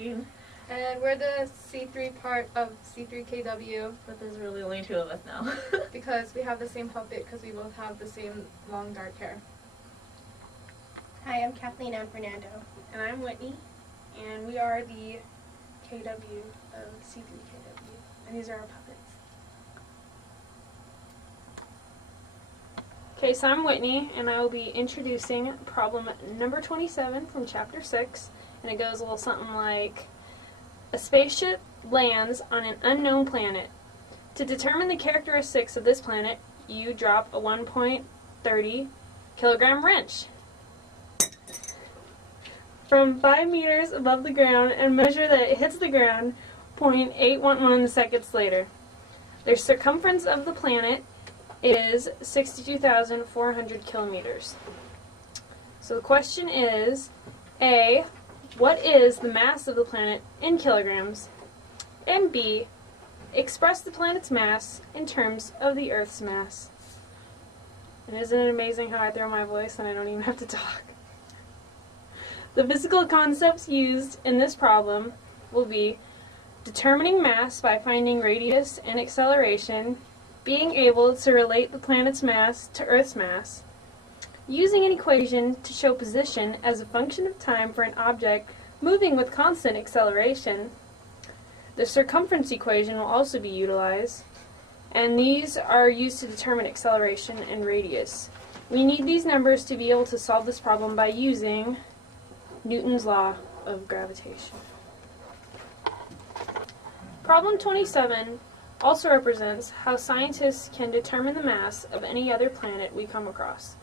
Christine. And we're the C3 part of C3KW. But there's really only two of us now. Because we have the same puppet, because we both have the same long dark hair. Hi, I'm Kathleen. I'm Fernando. And I'm Whitney, and we are the KW of C3KW, and these are our puppets. Okay, so I'm Whitney, and I will be introducing problem number 27 from chapter 6, and it goes a little something like, a spaceship lands on an unknown planet. To determine the characteristics of this planet, you drop a 1.30 kilogram wrench from 5 meters above the ground and measure that it hits the ground 0.811 seconds later. The circumference of the planet is 62,400 kilometers. So the question is, A, what is the mass of the planet in kilograms? And B, express the planet's mass in terms of the Earth's mass. And isn't it amazing how I throw my voice and I don't even have to talk? The physical concepts used in this problem will be determining mass by finding radius and acceleration, being able to relate the planet's mass to Earth's mass, using an equation to show position as a function of time for an object moving with constant acceleration. The circumference equation will also be utilized, and these are used to determine acceleration and radius. We need these numbers to be able to solve this problem by using Newton's law of gravitation. Problem 27 also represents how scientists can determine the mass of any other planet we come across.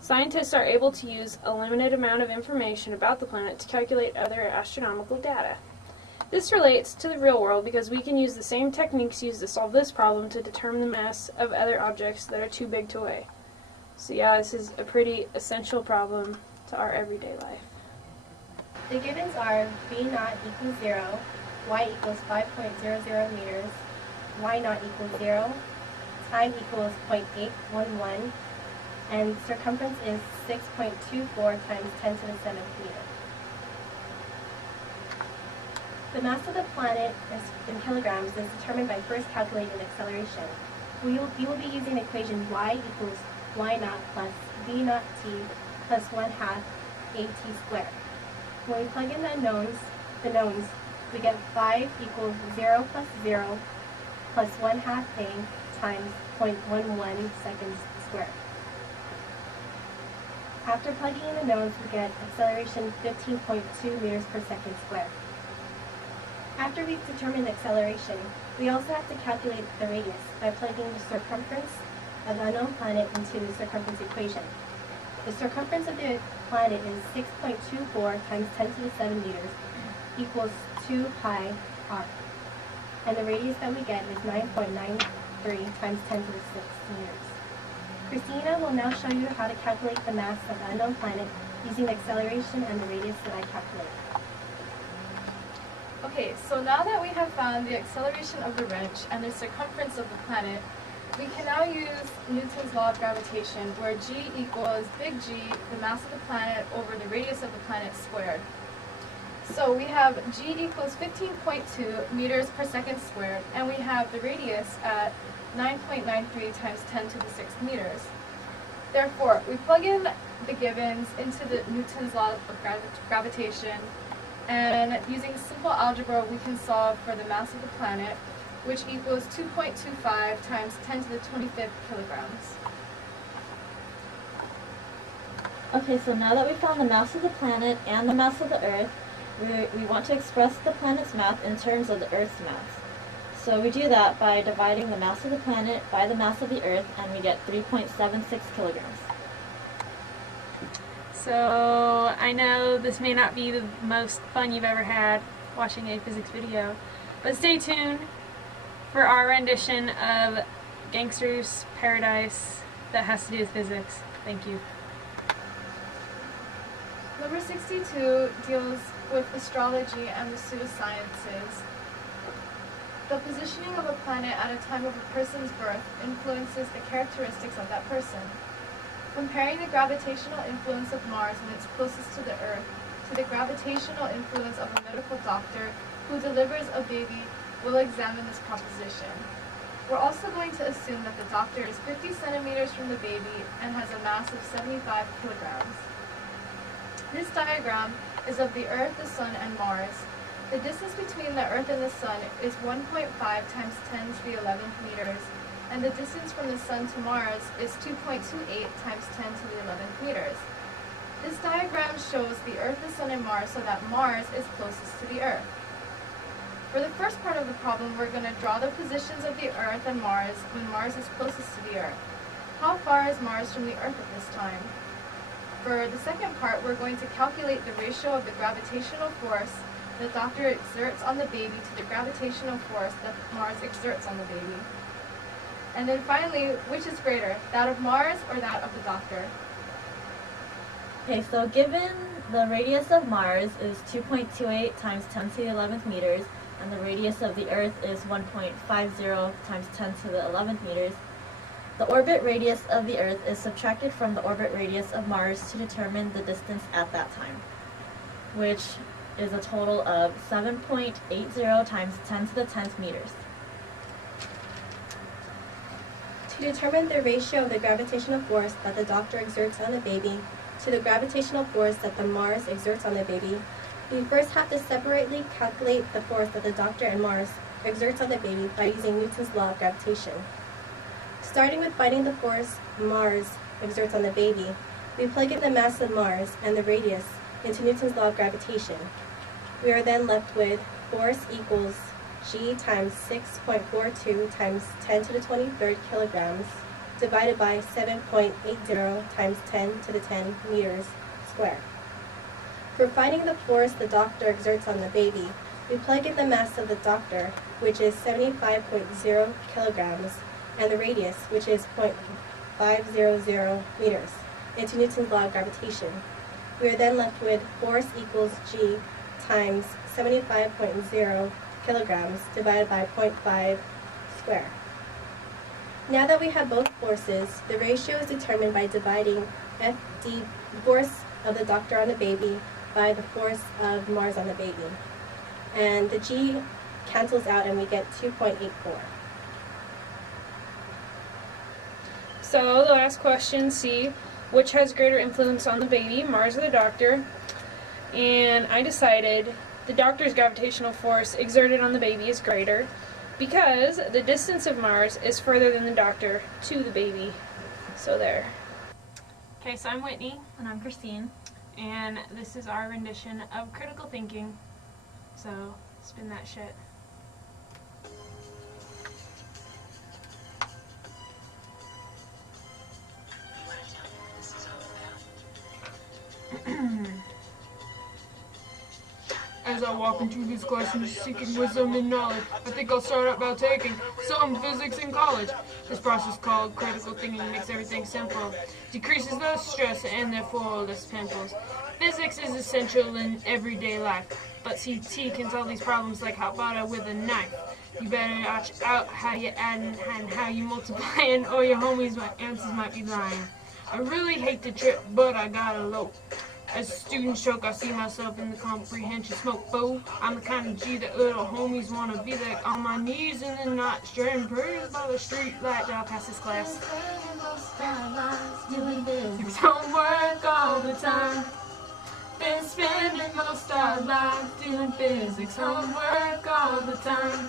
Scientists are able to use a limited amount of information about the planet to calculate other astronomical data. This relates to the real world because we can use the same techniques used to solve this problem to determine the mass of other objects that are too big to weigh. So yeah, this is a pretty essential problem to our everyday life. The givens are v naught equals 0, y equals 5.00 meters, y naught equals 0, time equals 0.811, and circumference is 6.24 times 10 to the 7th meter. The mass of the planet in kilograms is determined by first calculating acceleration. We will be using the equation y equals y naught plus v naught t plus 1/2 at squared. When we plug in the knowns, we get 5 equals 0 plus 0 plus 1/2 a times 0.11 seconds squared. After plugging in the knowns, we get acceleration 15.2 meters per second squared. After we've determined the acceleration, we also have to calculate the radius by plugging the circumference of the unknown planet into the circumference equation. The circumference of the planet is 6.24 times 10 to the 7 meters equals 2 pi r. And the radius that we get is 9.93 times 10 to the 6 meters. Christina will now show you how to calculate the mass of the unknown planet using the acceleration and the radius that I calculated. Okay, so now that we have found the acceleration of the wrench and the circumference of the planet, we can now use Newton's law of gravitation, where g equals big G, the mass of the planet, over the radius of the planet squared. So we have g equals 15.2 meters per second squared, and we have the radius at 9.93 times 10 to the 6th meters. Therefore, we plug in the givens into the Newton's law of gravitation, and using simple algebra, we can solve for the mass of the planet, which equals 2.25 times 10 to the 25th kilograms. Okay, so now that we found the mass of the planet and the mass of the Earth, we want to express the planet's mass in terms of the Earth's mass. So we do that by dividing the mass of the planet by the mass of the Earth, and we get 3.76 kilograms. So I know this may not be the most fun you've ever had watching a physics video, but stay tuned for our rendition of Gangster's Paradise that has to do with physics. Thank you. Number 62 deals with astrology and the pseudosciences. The positioning of a planet at a time of a person's birth influences the characteristics of that person. Comparing the gravitational influence of Mars when it's closest to the Earth to the gravitational influence of a medical doctor who delivers a baby, we'll examine this proposition. We're also going to assume that the doctor is 50 centimeters from the baby and has a mass of 75 kilograms. This diagram is of the Earth, the Sun, and Mars. The distance between the Earth and the Sun is 1.5 times 10 to the 11th meters, and the distance from the Sun to Mars is 2.28 times 10 to the 11th meters. This diagram shows the Earth, the Sun, and Mars so that Mars is closest to the Earth. For the first part of the problem, we're going to draw the positions of the Earth and Mars when Mars is closest to the Earth. How far is Mars from the Earth at this time? For the second part, we're going to calculate the ratio of the gravitational force the doctor exerts on the baby to the gravitational force that Mars exerts on the baby. And then finally, which is greater, that of Mars or that of the doctor? Okay, so given the radius of Mars is 2.28 times 10 to the 11th meters, and the radius of the Earth is 1.50 times 10 to the 11th meters, the orbit radius of the Earth is subtracted from the orbit radius of Mars to determine the distance at that time, which is a total of 7.80 times 10 to the 10th meters. To determine the ratio of the gravitational force that the doctor exerts on the baby to the gravitational force that the Mars exerts on the baby, we first have to separately calculate the force that the doctor and Mars exerts on the baby by using Newton's law of gravitation. Starting with finding the force Mars exerts on the baby, we plug in the mass of Mars and the radius into Newton's law of gravitation. We are then left with force equals G times 6.42 times 10 to the 23rd kilograms divided by 7.80 times 10 to the 10 meters squared. For finding the force the doctor exerts on the baby, we plug in the mass of the doctor, which is 75.0 kilograms, and the radius, which is 0.500 meters, into Newton's law of gravitation. We are then left with force equals G times 75.0 kilograms divided by 0.5 squared. Now that we have both forces, the ratio is determined by dividing FD, the force of the doctor on the baby, by the force of Mars on the baby. And the G cancels out and we get 2.84. So the last question, C, which has greater influence on the baby, Mars or the doctor? And I decided the doctor's gravitational force exerted on the baby is greater because the distance of Mars is further than the doctor to the baby. So there. Okay, so I'm Whitney, And I'm Christine. and this is our rendition of critical thinking. So spin that shit. As I walk into this classroom seeking wisdom and knowledge, I think I'll start out by taking some physics in college. This process called critical thinking makes everything simple, decreases the stress and therefore less pimples. Physics is essential in everyday life, but CT can solve these problems like hot butter with a knife. You better watch out how you add and how you multiply, or your homies' answers might be lying. I really hate to trip, but I gotta low. As a student stroke, I see myself in the comprehension smoke, boo. I'm the kind of G that little homies wanna be like on my knees in the night, straying praise by the street light. I'll pass this class. It's homework all the time. Been spending most our lives doing physics. Homework all the time.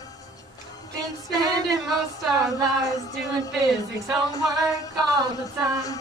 Been spending most our lives doing physics. Homework all the time.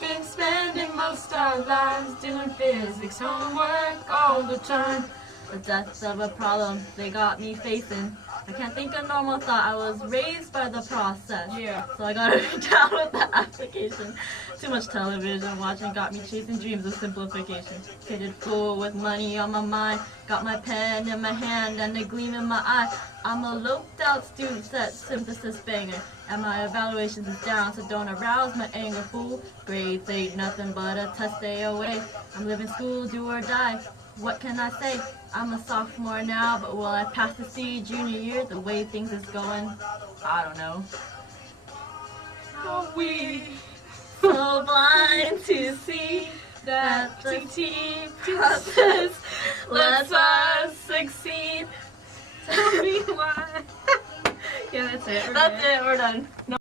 Been spending most our lives doing physics, homework all the time. The depths of a problem they got me facing. I can't think a normal thought. I was raised by the process. Yeah. So I got it down with the application. Too much television watching got me chasing dreams of simplification. Kitted fool with money on my mind. Got my pen in my hand and a gleam in my eye. I'm a loped out student set synthesis banger. And my evaluations is down, so don't arouse my anger, fool. Grades ain't nothing but a test day away. I'm living school, do or die. What can I say? I'm a sophomore now, but will I pass the C junior year the way things is going? I don't know. Are we So blind to see that the T process lets us succeed. Tell me why. Yeah, that's it. That's it, we're done. No